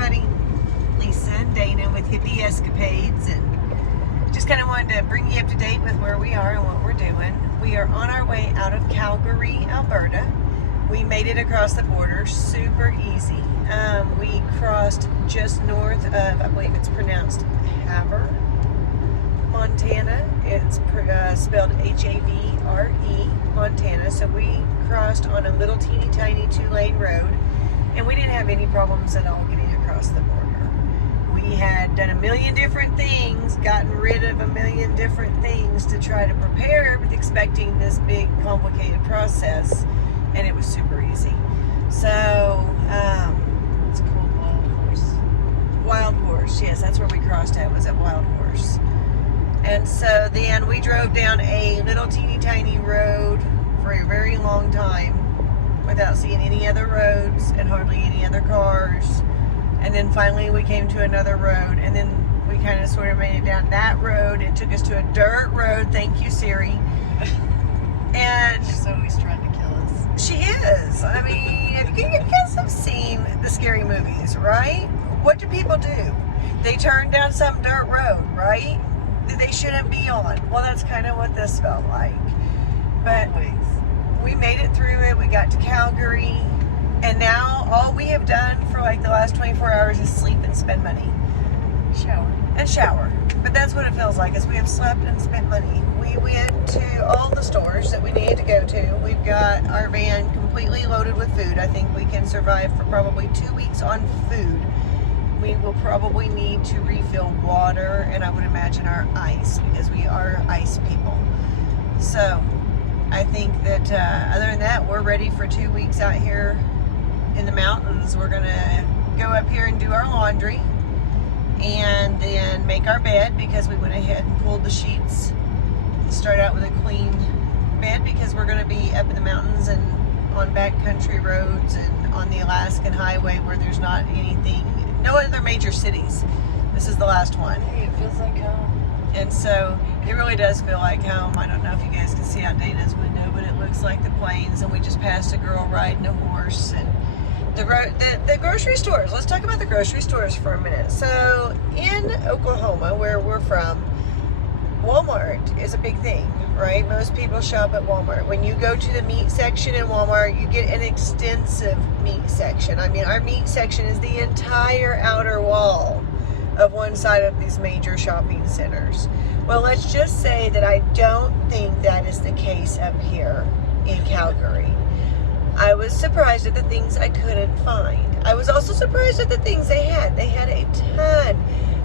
everybody. Lisa and Dana with Hippie Escapades, and just kind of wanted to bring you up to date with where we are and what we're doing. We are on our way out of Calgary, Alberta. We made it across the border super easy. We crossed just north of, I believe it's pronounced Havre, Montana. It's spelled Havre, Montana. So we crossed on a little teeny tiny 2-lane road, and we didn't have any problems at all getting across the border. We had done a million different things, gotten rid of a million different things to try to prepare with expecting this big complicated process, and it was super easy. So It's called Wild Horse. Wild Horse, yes, that's where we crossed at, was at Wild Horse. And so then we drove down a little teeny tiny road for a very long time without seeing any other roads and hardly any other cars. And then finally we came to another road, and then we kind of sort of made it down that road. It took us to a dirt road. Thank you, Siri. And She's always trying to kill us. she is. I mean, you guys have seen the scary movies, right? What do people do? They turn down some dirt road, right? That they shouldn't be on. Well, that's kind of what this felt like. But Always. we made it through it. We got to Calgary. And now all we have done for like the last 24 hours is sleep and spend money. Shower. And shower. But that's what it feels like, is we have slept and spent money. We went to all the stores that we needed to go to. We've got our van completely loaded with food. I think we can survive for probably 2 weeks on food. We will probably need to refill water, and I would imagine our ice, because we are ice people. So I think that other than that, we're ready for 2 weeks out here in the mountains. We're gonna go up here and do our laundry, and then make our bed, because we went ahead and pulled the sheets. Start out with a clean bed, because we're gonna be up in the mountains and on backcountry roads and on the Alaskan highway where there's not anything, no other major cities. This is the last one. Hey, it feels like home. And so it really does feel like home. I don't know if you guys can see out Dana's window, but it looks like the plains. And we just passed a girl riding a horse, and the grocery stores. Let's talk about the grocery stores for a minute. So in Oklahoma, where we're from, Walmart is a big thing, right? Most people shop at Walmart. When you go to the meat section in Walmart, you get an extensive meat section. I mean, our meat section is the entire outer wall of one side of these major shopping centers. Well, let's just say that I don't think that is the case up here in Calgary. I was surprised at the things I couldn't find. I was also surprised at the things they had. They had a ton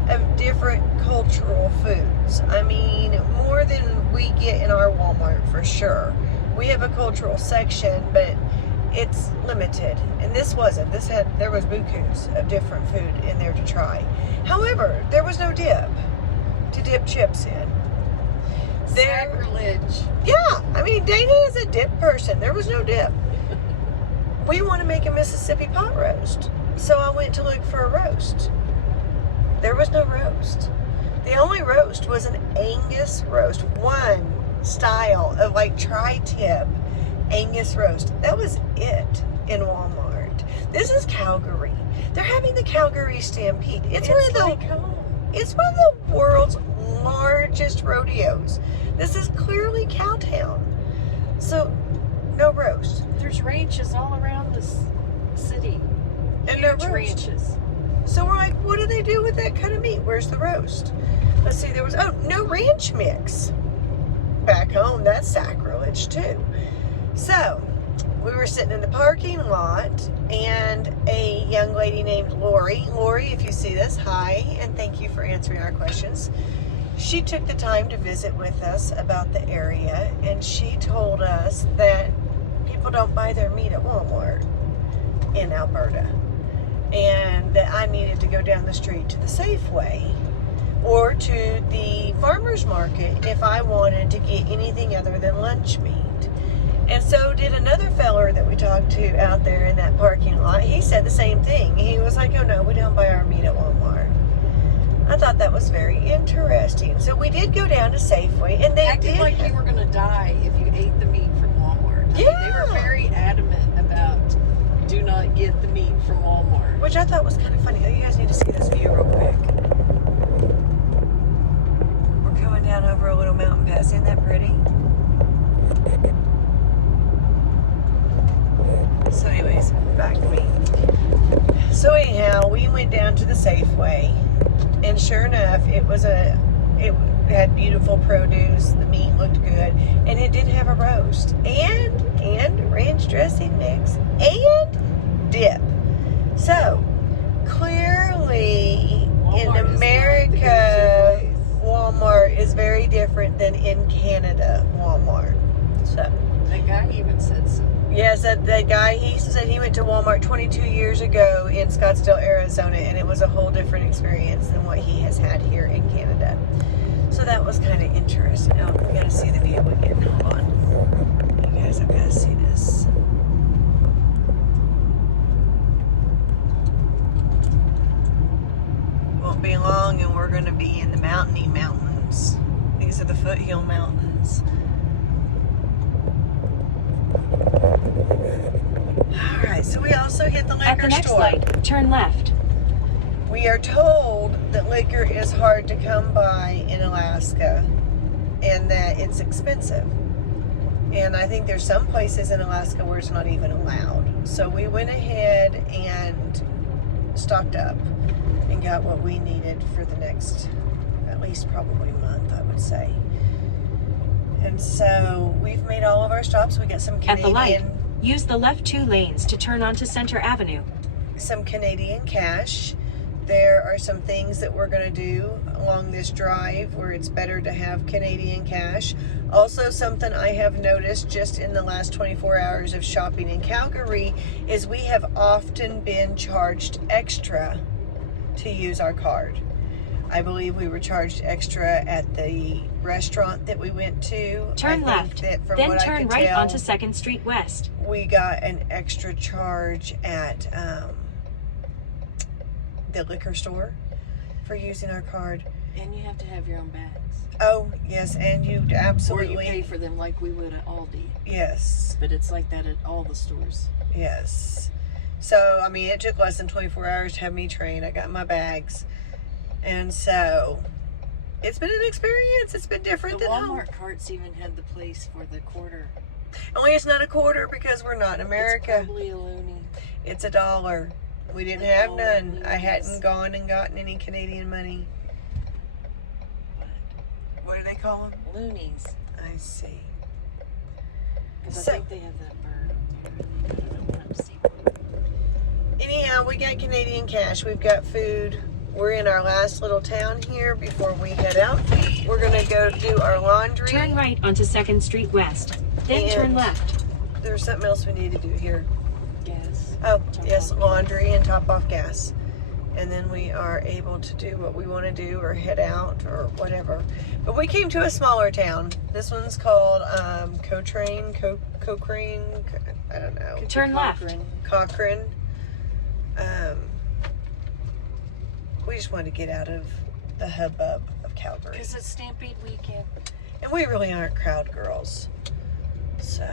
of different cultural foods. I mean, more than we get in our Walmart for sure. We have a cultural section, but it's limited. And this wasn't. There was bukus of different food in there to try. However, there was no dip to dip chips in. Sacrilege. Yeah, I mean, Dana is a dip person. There was no dip. We want to make a Mississippi pot roast, so I went to look for a roast. There was no roast. The only roast was an Angus roast, one style of like tri-tip Angus roast. That was it in Walmart. This is Calgary. They're having the Calgary Stampede. It's one of the world's largest rodeos. This is clearly Cowtown. So no roast. There's ranches all around this city. And no Huge roast. ranches. So we're like, what do they do with that kind of meat? Where's the roast? Let's see, there was, no ranch mix. Back home, that's sacrilege too. So, we were sitting in the parking lot, and a young lady named Lori, if you see this, hi, and thank you for answering our questions. She took the time to visit with us about the area, and she told us that people don't buy their meat at Walmart in Alberta, and that I needed to go down the street to the Safeway or to the farmer's market if I wanted to get anything other than lunch meat. And so did another feller that we talked to out there in that parking lot. He said the same thing. He was like, oh no, we don't buy our meat at Walmart. I thought that was very interesting. So we did go down to Safeway, and they Acted did like you were going to die if you ate the meat from Walmart. I mean, they were very adamant about Do not get the meat from Walmart. Which I thought was kind of funny. Oh, you guys need to see this view real quick. We're coming down over a little mountain pass. Isn't that pretty? So anyways, back to me. So anyhow, we went down to the Safeway, and sure enough, it had beautiful produce. The meat looked good, and it did have a roast and ranch dressing mix and dip. So clearly, in America, Walmart is very different than in Canada Walmart. So That guy even said so. yes, that guy, he said he went to Walmart 22 years ago in Scottsdale, Arizona, and it was a whole different experience than what he has had here in Canada. So that was kind of interesting. Oh, we gotta see the view again. Hold on. You guys, I've gotta see this. Won't be long and we're gonna be in the mountainy mountains. These are the foothill mountains. Alright, so we also hit the liquor At the next store. light, turn left. We are told that liquor is hard to come by in Alaska and that it's expensive. And I think there's some places in Alaska where it's not even allowed. So we went ahead and stocked up and got what we needed for the next, at least probably month, I would say. And so we've made all of our stops. We got some At the light, Canadian, use the left 2 lanes to turn onto Center Avenue. some Canadian cash. There are some things that we're going to do along this drive where it's better to have Canadian cash. Also, something I have noticed just in the last 24 hours of shopping in Calgary is we have often been charged extra to use our card. I believe we were charged extra at the restaurant that we went to. Turn I left, think that from then what I turn could right tell, onto 2nd Street West. we got an extra charge at the liquor store for using our card. And you have to have your own bags. Oh, yes, and you Or you absolutely, pay for them like we would at Aldi. yes, But it's like that at all the stores. yes. So, I mean, it took less than 24 hours to have me trained. I got my bags. And so, it's been an experience. It's been different The than home. Walmart carts even had the place for the quarter. Only it's not a quarter because we're not in America. It's probably a loony. It's $1. We didn't A have dollar, none. I yes. hadn't gone and gotten any Canadian money. What do they call them? Loonies. I see. Because So- I think they have that bird up there. I don't know what I'm seeing. Anyhow, we got Canadian cash. We've got food. We're in our last little town here before we head out. We're going to go do our laundry. Turn right onto 2nd Street West, then turn And- left. There's something else we need to do here. Gas. Oh, Top yes, off laundry and top off gas. And then we are able to do what we want to do or head out or whatever. But we came to a smaller town. This one's called Cochrane, I don't know. Turn left. Cochrane. We just wanted to get out of the hubbub of Calgary. Because it's Stampede weekend. And we really aren't crowd girls. So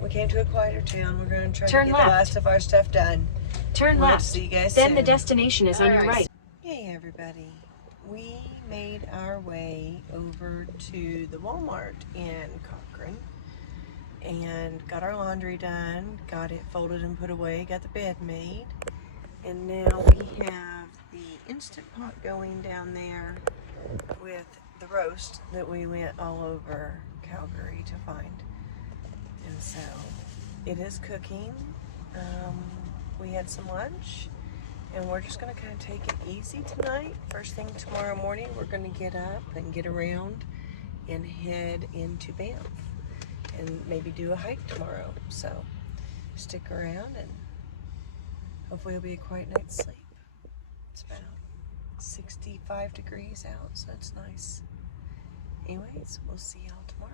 we came to a quieter town. We're going to try Turn to get left. the last of our stuff done. Turn We'll left, see you guys then soon. the destination is on your Alright. right. Hey everybody. We made our way over to the Walmart in Cochrane and got our laundry done, got it folded and put away, got the bed made, and now we have the Instant Pot going down there with the roast that we went all over Calgary to find. And so it is cooking. We had some lunch and we're just going to kind of take it easy tonight. First thing tomorrow morning, we're going to get up and get around and head into Banff and maybe do a hike tomorrow. So stick around and hopefully it'll be a quiet night's sleep. It's about 65 degrees out, so it's nice. Anyways, we'll see y'all tomorrow.